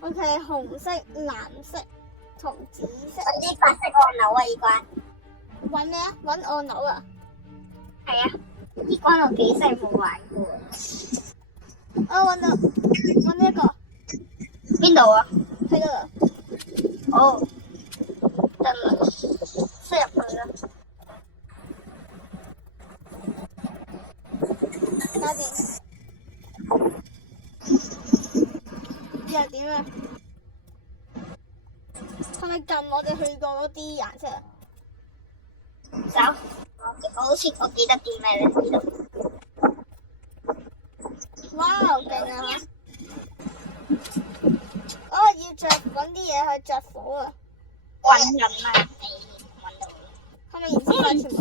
OK， 紅色、藍色同紫色。揾啲白色按鈕啊！依關揾咩啊？揾按鈕啊？係啊，依關我幾細冇玩過。揾到，揾呢一個。邊度啊？喺度啦。哦，得啦，塞入去啦。搞掂。又點啊？係咪撳我哋去過嗰啲顏色啊？走，我好似我記得啲咩咧？呢度。哇，勁啊！要揾啲嘢去着火啊！揾緊啊！揾到。係咪然之後全部？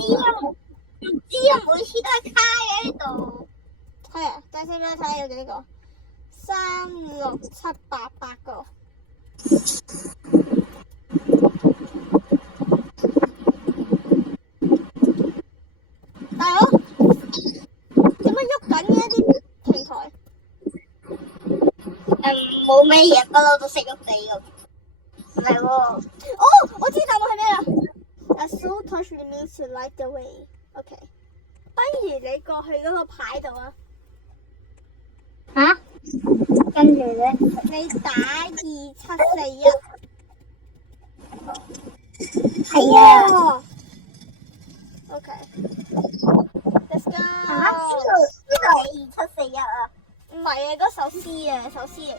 唔知啊，每次都係卡嘅呢度。係啊，等先啦，睇下有幾個，3、6、7、8，8個。大佬，點解喐緊嘅啲平台？冇咩嘢，不嬲都識喐地咁。唔係喎。我知答案係咩啦。A soul touch means to light the way. OK， 不如你過去嗰個牌度啊。嚇？跟住咧？你打2741。係啊。OK。Let's go。呢度係2741啊。唔係啊，嗰首詩啊，首詩嚟嘅。